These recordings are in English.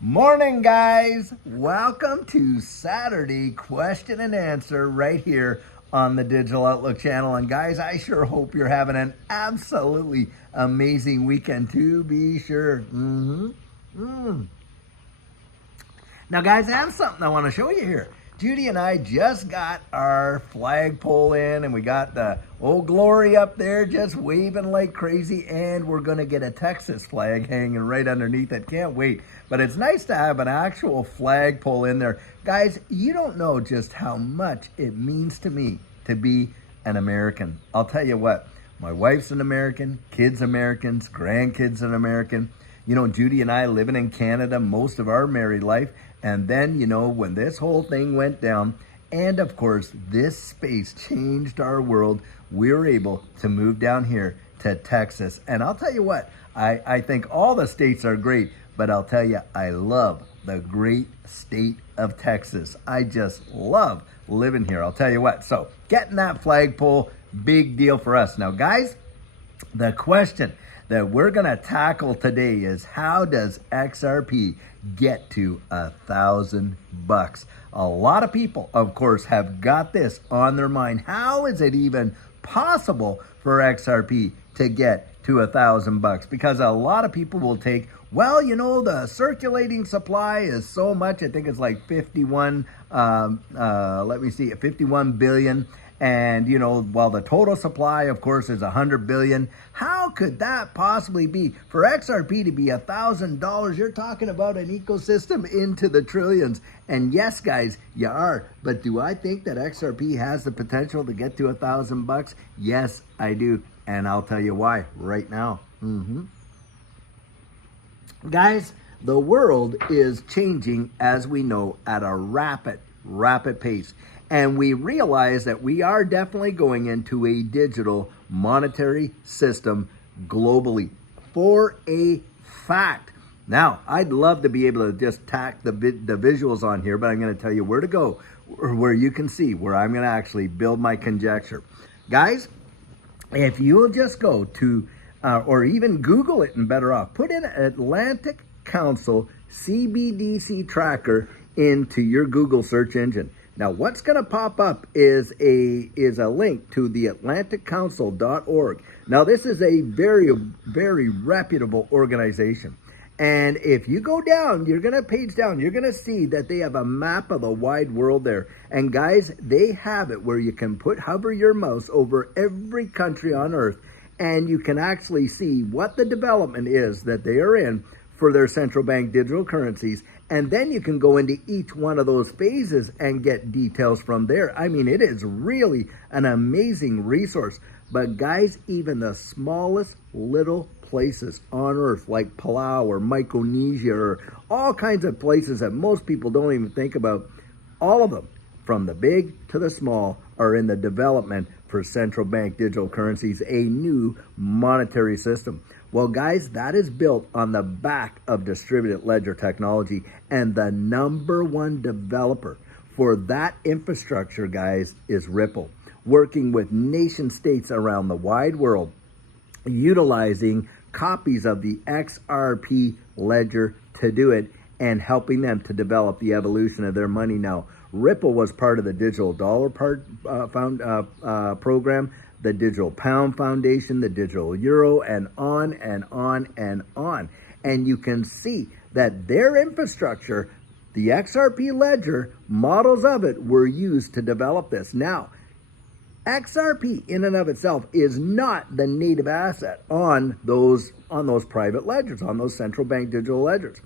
Morning, guys. Welcome to Saturday Question and Answer right here on the Digital Outlook channel. And guys, I sure hope you're having an absolutely amazing weekend, to be sure. Now, guys, I have something I want to show you here. Judy and I just got our flagpole in, and we got the Old Glory up there just waving like crazy, and we're going to get a Texas flag hanging right underneath it. Can't wait. But it's nice to have an actual flagpole in there. Guys, you don't know just how much it means to me to be an American. I'll tell you what, my wife's an American, kids Americans, grandkids an American. You know, Judy and I living in Canada most of our married life. And then, you know, when this whole thing went down, and of course, this space changed our world, we were able to move down here to Texas. And I'll tell you what, I think all the states are great, but I'll tell you, I love the great state of Texas. I just love living here. I'll tell you what. So getting that flagpole, big deal for us. Now, guys, the question that we're going to tackle today is, how does XRP get to $1,000? A lot of people, of course, have got this on their mind. How is it even possible for XRP to get to $1,000? Because a lot of people will take, well, you know, the circulating supply is so much. I think it's like 51 billion. And, you know, while the total supply, of course, is 100 billion, how could that possibly be? For XRP to be $1,000, you're talking about an ecosystem into the trillions. And yes, guys, you are. But do I think that XRP has the potential to get to $1,000? Yes, I do. And I'll tell you why right now. Guys, the world is changing, as we know, at a rapid pace. And we realize that we are definitely going into a digital monetary system globally, for a fact. Now, I'd love to be able to just tack the visuals on here, but I'm going to tell you where to go, where you can see where I'm going to actually build my conjecture. Guys, if you'll just go to, or even Google it and better off, put in Atlantic Council CBDC tracker into your Google search engine. Now, what's going to pop up is a link to the atlanticcouncil.org. Now, this is a very, very reputable organization. And if you go down, you're going to page down, you're going to see that they have a map of the wide world there. And guys, they have it where you can hover your mouse over every country on earth, and you can actually see what the development is that they are in for their central bank digital currencies. And then you can go into each one of those phases and get details from there. I mean, it is really an amazing resource. But guys, even the smallest little places on earth, like Palau or Micronesia or all kinds of places that most people don't even think about, all of them, from the big to the small, are in the development for central bank digital currencies, a new monetary system. Well, guys, that is built on the back of distributed ledger technology, and the number one developer for that infrastructure, guys, is Ripple, working with nation states around the wide world, utilizing copies of the XRP ledger to do it and helping them to develop the evolution of their money. Now, Ripple was part of the Digital Dollar program, the Digital Pound Foundation, the Digital Euro, and on and on and on. And you can see that their infrastructure, the XRP ledger, models of it were used to develop this. Now, XRP in and of itself is not the native asset on those private ledgers, on those central bank digital ledgers.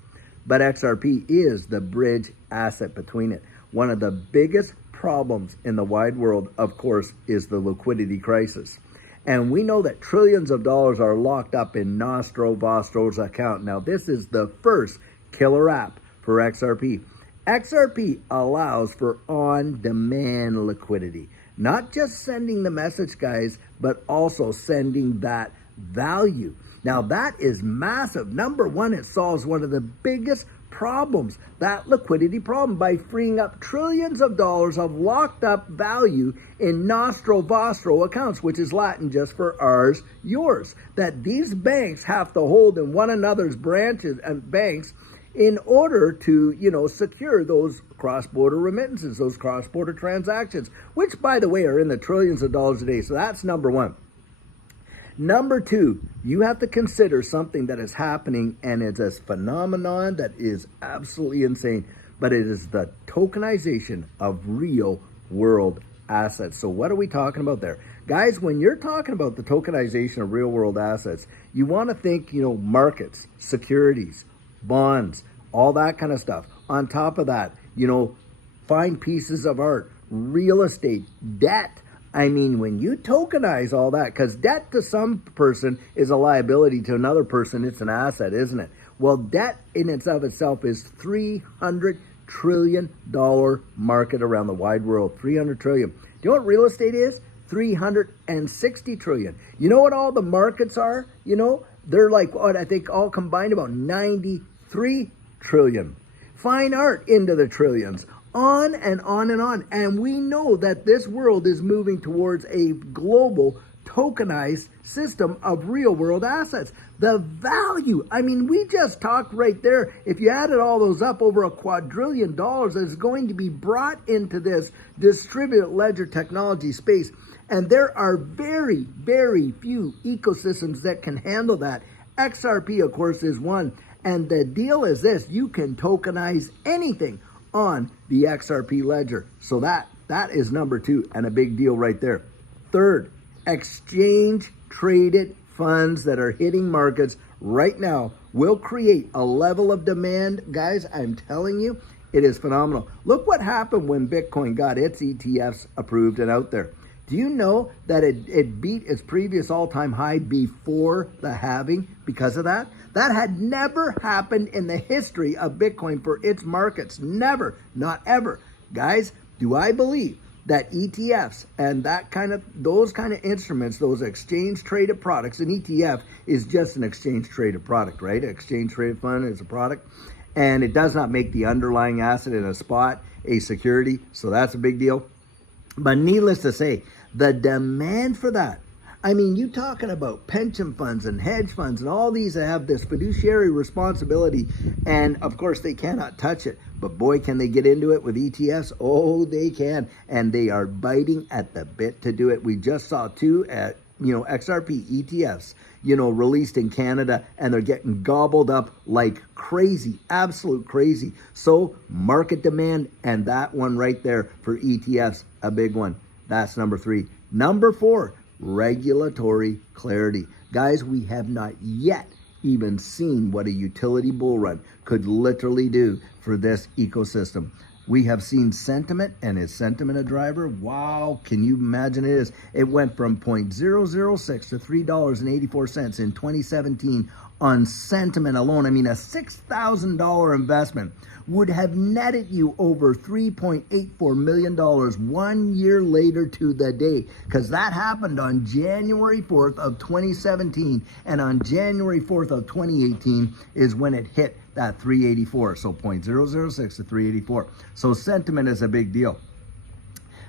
But XRP is the bridge asset between it. One of the biggest problems in the wide world, of course, is the liquidity crisis. And we know that trillions of dollars are locked up in Nostro Vostro's account. Now, this is the first killer app for XRP. XRP allows for on-demand liquidity. Not just sending the message, guys, but also sending that value. Now, that is massive. Number one, it solves one of the biggest problems, that liquidity problem, by freeing up trillions of dollars of locked up value in Nostro Vostro accounts, which is Latin just for ours, yours, that these banks have to hold in one another's branches and banks in order to, secure those cross-border remittances, those cross-border transactions, which, by the way, are in the trillions of dollars a day. So that's number one. Number two, you have to consider something that is happening, and it's a phenomenon that is absolutely insane, but it is the tokenization of real world assets. So what are we talking about there? Guys, when you're talking about the tokenization of real world assets, you want to think, markets, securities, bonds, all that kind of stuff. On top of that, fine pieces of art, real estate, debt. I mean, when you tokenize all that, because debt to some person is a liability, to another person it's an asset, isn't it? Well, debt in itself is $300 trillion market around the wide world. 300 trillion. Do you know what real estate is? 360 trillion. You know what all the markets are? They're like, what I think all combined about 93 trillion. Fine art into the trillions. On and on and on. And we know that this world is moving towards a global tokenized system of real world assets. The value, I mean, we just talked right there. If you added all those up, over $1 quadrillion is going to be brought into this distributed ledger technology space. And there are very, very few ecosystems that can handle that. XRP, of course, is one. And the deal is this: you can tokenize anything on the XRP ledger. So that is number two, and a big deal right there. Third, exchange traded funds that are hitting markets right now will create a level of demand. Guys, I'm telling you, it is phenomenal. Look what happened when Bitcoin got its ETFs approved and out there. Do you know that it beat its previous all-time high before the halving because of that? That had never happened in the history of Bitcoin for its markets. Never, not ever. Guys, do I believe that ETFs and those kind of instruments, those exchange traded products, an ETF is just an exchange traded product, right? Exchange traded fund is a product, and it does not make the underlying asset in a spot a security. So that's a big deal. But needless to say, the demand for that, I mean, you talking about pension funds and hedge funds and all these that have this fiduciary responsibility, and of course they cannot touch it. But boy, can they get into it with ETFs? Oh, they can, and they are biting at the bit to do it. We just saw two at XRP ETFs, released in Canada, and they're getting gobbled up like crazy, absolute crazy. So market demand, and that one right there for ETFs, a big one. That's number three. Number four, regulatory clarity. Guys, we have not yet even seen what a utility bull run could literally do for this ecosystem. We have seen sentiment, and is sentiment a driver? Wow, can you imagine it is? It went from 0.006 to $3.84 in 2017 on sentiment alone. I mean, a $6,000 investment would have netted you over $3.84 million 1 year later to the day, because that happened on January 4th of 2017, and on January 4th of 2018 is when it hit that 384. So 0.006 to 384. So sentiment is a big deal.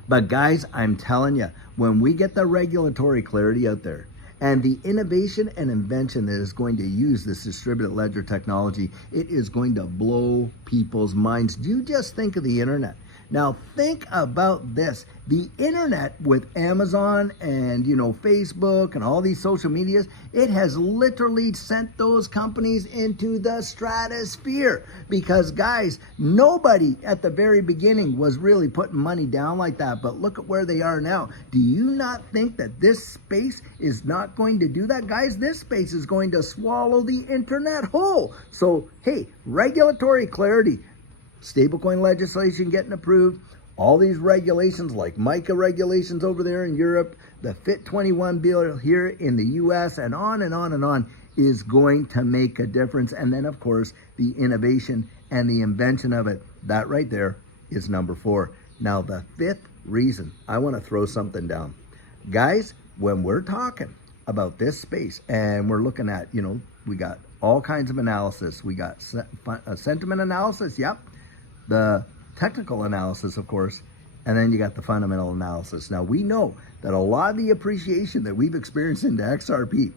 But guys, I'm telling you, when we get the regulatory clarity out there, and the innovation and invention that is going to use this distributed ledger technology, it is going to blow people's minds. You just think of the internet. Now think about this. The internet with Amazon and Facebook and all these social medias, it has literally sent those companies into the stratosphere. Because guys, nobody at the very beginning was really putting money down like that. But look at where they are now. Do you not think that this space is not going to do that? Guys, this space is going to swallow the internet whole. So hey, regulatory clarity. Stablecoin legislation getting approved, all these regulations like MiCA regulations over there in Europe, the Fit 21 bill here in the US, and on and on and on, is going to make a difference. And then, of course, the innovation and the invention of it, that right there is number four. Now, the fifth reason, I want to throw something down. Guys, when we're talking about this space and we're looking at, we got all kinds of analysis. We got sentiment analysis, yep. The technical analysis, of course, and then you got the fundamental analysis. Now, we know that a lot of the appreciation that we've experienced into XRP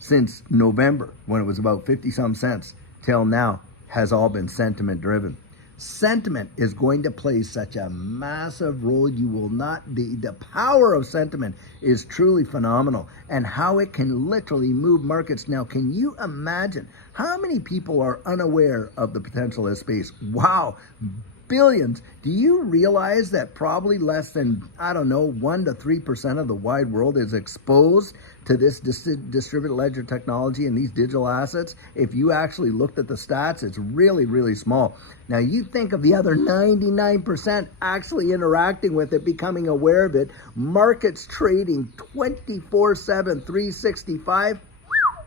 since November, when it was about 50-some cents, till now, has all been sentiment driven. Sentiment is going to play such a massive role. You will not, the power of sentiment is truly phenomenal, and how it can literally move markets. Now, can you imagine how many people are unaware of the potential of this space? Wow, billions. Do you realize that probably less than, 1 to 3% of the wide world is exposed to this distributed ledger technology and these digital assets? If you actually looked at the stats, it's really, really small. Now you think of the other 99% actually interacting with it, becoming aware of it, markets trading 24/7, 365.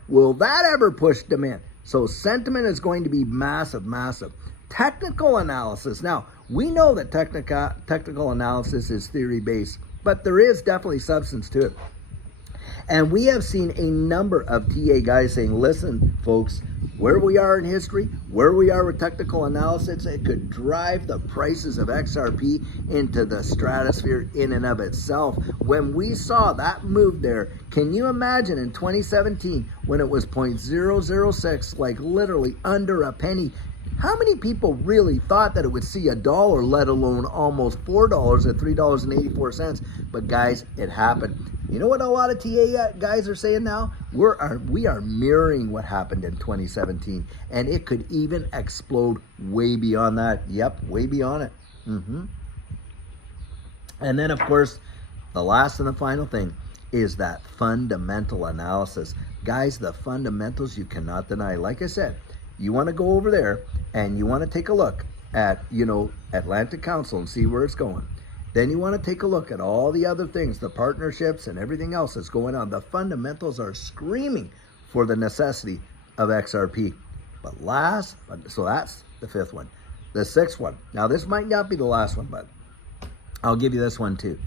Will that ever push demand? So sentiment is going to be massive, massive. Technical analysis. Now, we know that technical analysis is theory-based, but there is definitely substance to it. And we have seen a number of TA guys saying, listen, folks, where we are in history, where we are with technical analysis, it could drive the prices of XRP into the stratosphere in and of itself. When we saw that move there, can you imagine in 2017 when it was 0.006, like literally under a penny? How many people really thought that it would see $1, let alone almost $4 at $3.84? But guys, it happened. You know what a lot of TA guys are saying now? We are mirroring what happened in 2017, and it could even explode way beyond that. Yep, way beyond it. And then, of course, the last and the final thing is that fundamental analysis. Guys, the fundamentals you cannot deny. Like I said, you want to go over there and you want to take a look at, Atlantic Council and see where it's going. Then you want to take a look at all the other things, the partnerships and everything else that's going on. The fundamentals are screaming for the necessity of XRP. So that's the fifth one. The sixth one. Now, this might not be the last one, but I'll give you this one too.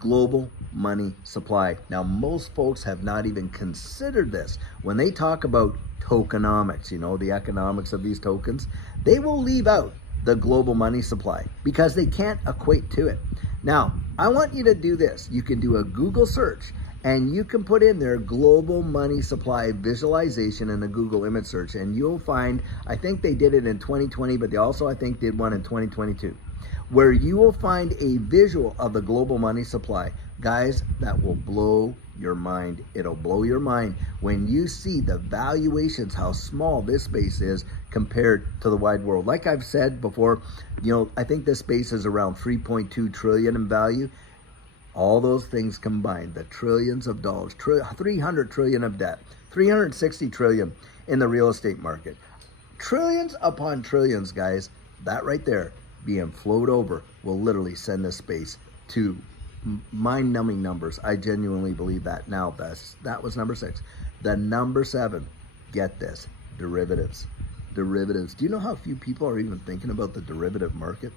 Global money supply. Now, most folks have not even considered this. When they talk about tokenomics, the economics of these tokens, they will leave out the global money supply because they can't equate to it. Now, I want you to do this. You can do a Google search and you can put in there global money supply visualization in a Google image search, and you'll find, I think they did it in 2020, but they also, I think, did one in 2022, where you will find a visual of the global money supply. Guys, that will blow your mind. It'll blow your mind when you see the valuations, how small this space is compared to the wide world. Like I've said before, I think this space is around 3.2 trillion in value. All those things combined, the trillions of dollars, 300 trillion of debt, 360 trillion in the real estate market. Trillions upon trillions, guys. That right there being flowed over will literally send this space to mind-numbing numbers. I genuinely believe that. Now, that was number 6. The number 7, get this, derivatives. Derivatives. Do you know how few people are even thinking about the derivative market?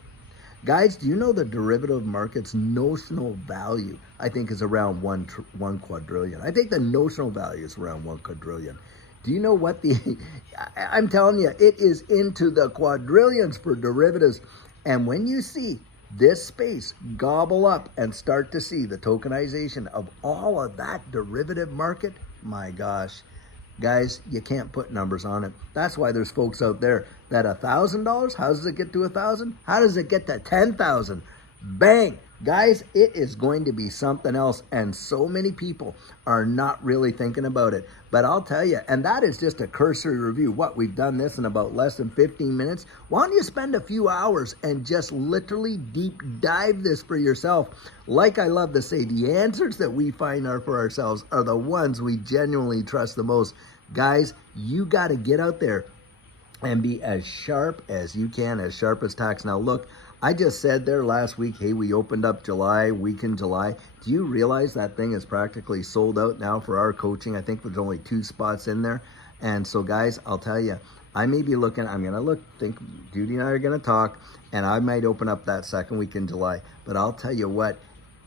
Guys, do you know the derivative market's notional value, I think, is around 1 quadrillion. I think the notional value is around 1 quadrillion. Do you know what I'm telling you, it is into the quadrillions for derivatives. And when you see this space gobble up and start to see the tokenization of all of that derivative market, my gosh, guys, you can't put numbers on it. That's why there's folks out there that $1,000, how does it get to 1,000? How does it get to 10,000? Bang! Guys, it is going to be something else, and so many people are not really thinking about it. But I'll tell you, and that is just a cursory review. We've done this in about less than 15 minutes. Why don't you spend a few hours and just literally deep dive this for yourself? Like I love to say, the answers that we find are for ourselves are the ones we genuinely trust the most. Guys, you got to get out there and be as sharp as you can, as sharp as tacks. Now look, I just said there last week, hey, we opened up week in July. Do you realize that thing is practically sold out now for our coaching? I think there's only 2 spots in there. And so guys, I'll tell you, I may be looking, I'm going to think Judy and I are going to talk, and I might open up that second week in July. But I'll tell you what,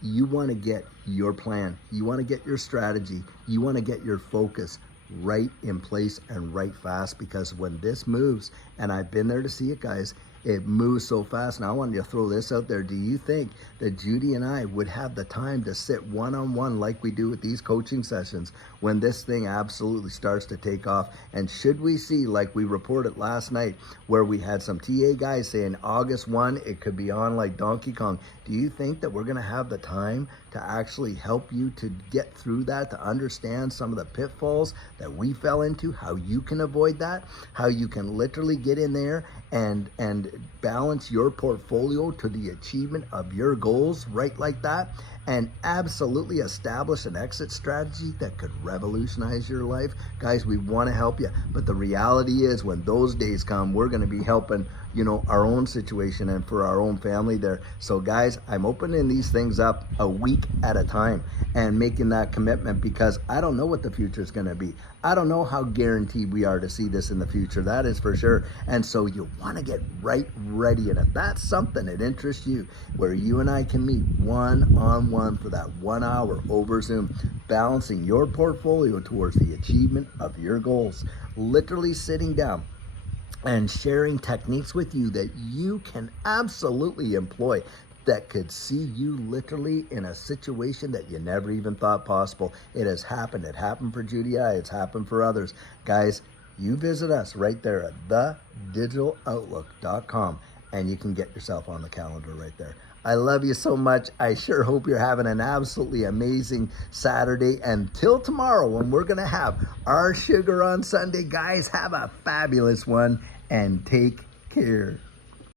you want to get your plan. You want to get your strategy. You want to get your focus right in place and right fast, because when this moves And I've been there to see it, guys. It moves so fast. Now I wanted to throw this out there. Do you think that Judy and I would have the time to sit one-on-one like we do with these coaching sessions when this thing absolutely starts to take off? And should we see, like we reported last night, where we had some TA guys saying August 1, it could be on like Donkey Kong. Do you think that we're going to have the time to actually help you to get through that, to understand some of the pitfalls that we fell into, how you can avoid that, how you can literally get in there and balance your portfolio to the achievement of your goals right like that, and absolutely establish an exit strategy that could revolutionize your life? Guys, we want to help you, but the reality is when those days come, we're going to be helping, you know, our own situation and for our own family there. So guys, I'm opening these things up a week at a time and making that commitment, because I don't know what the future is going to be. I don't know how guaranteed we are to see this in the future, that is for sure. And so you want to get right ready, and if that's something that interests you, where you and I can meet one-on-one for that 1 hour over Zoom, balancing your portfolio towards the achievement of your goals, literally sitting down and sharing techniques with you that you can absolutely employ, that could see you literally in a situation that you never even thought possible. It has happened. It happened for Judy I. It's happened for others. Guys, you visit us right there at thedigitaloutlook.com and you can get yourself on the calendar right there. I love you so much. I sure hope you're having an absolutely amazing Saturday. Until tomorrow, when we're going to have our Sugar on Sunday, guys, have a fabulous one and take care.